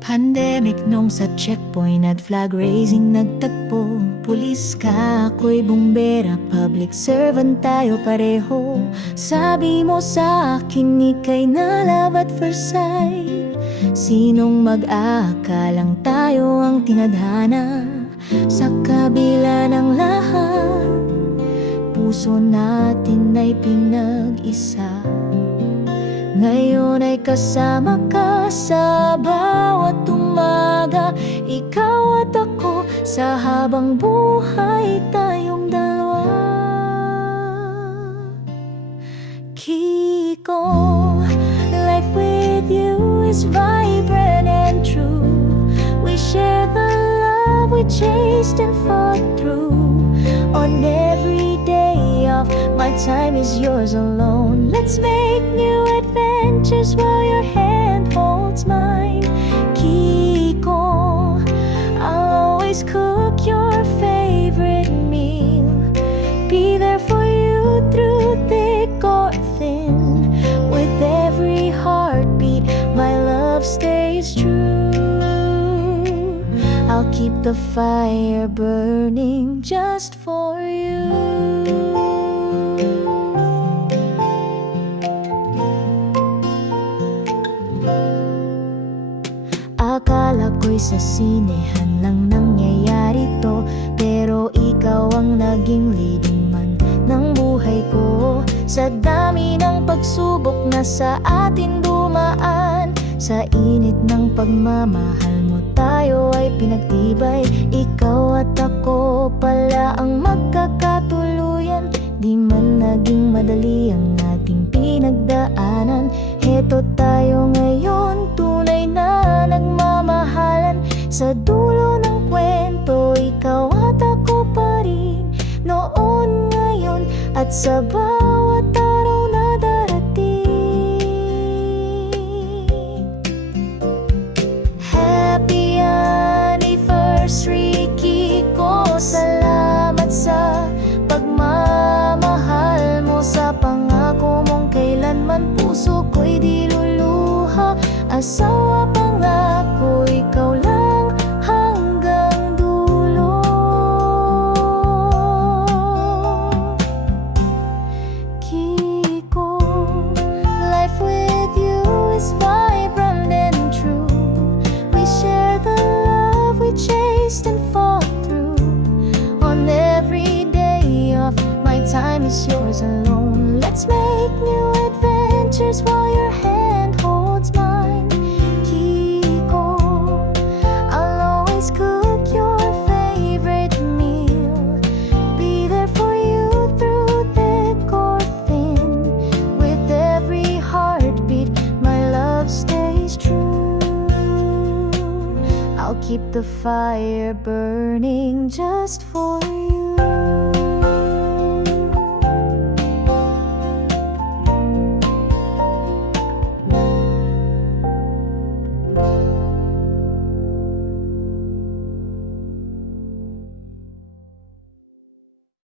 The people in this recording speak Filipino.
Pandemic nung sa checkpoint at flag raising nagtagpo. Pulis ka, ako'y bumbera, public servant tayo pareho. Sabi mo sa akin ika'y na love at first sight. Sinong mag-aakalang tayo ang tinadhana? Sa kabila ng lahat, puso natin ay pinag-isa. Ngayon ay kasama ka sa bawat umaga. Ikaw at ako sa habang buhay tayong dalawa. Kiko, life with you is vibrant and true. We share the love we chased and fought through. On every day of my time is yours alone. Let's make new adventures while your hand holds mine. Kiko, I'll always cook your favorite meal. Be there for you through thick or thin. With every heartbeat, my love stays true. I'll keep the fire burning just for you. Akala ko'y sa sinehan lang nangyayari to, pero ikaw ang naging leading man ng buhay ko. Sa dami ng pagsubok na sa atin dumaan, sa init ng pagmamahal mo tayo ay pinagtibay. Ikaw at ako pala ang magkakatuluyan. Di man naging madali ang ating pinagdaanan. Heto tayo ngayon, tunay na nagmamahalan. Sa dulo ng kwento, ikaw at ako pa rin. Noon, ngayon, at sa bawat araw na darating. Happy anniversary, Kiko. Salamat sa pagmamahal mo. Sa pangako mong kailanman puso ko'y di luluha. Asawa pangako, ikaw lang hanggang dulo. Kiko, life with you is vibrant and true. We share the love we chased and fought through. On every day of my time is yours alone. Let's make new adventures while your hand holds mine. Kiko, I'll always cook your favorite meal. Be there for you through thick or thin. With every heartbeat, my love stays true. I'll keep the fire burning just for you.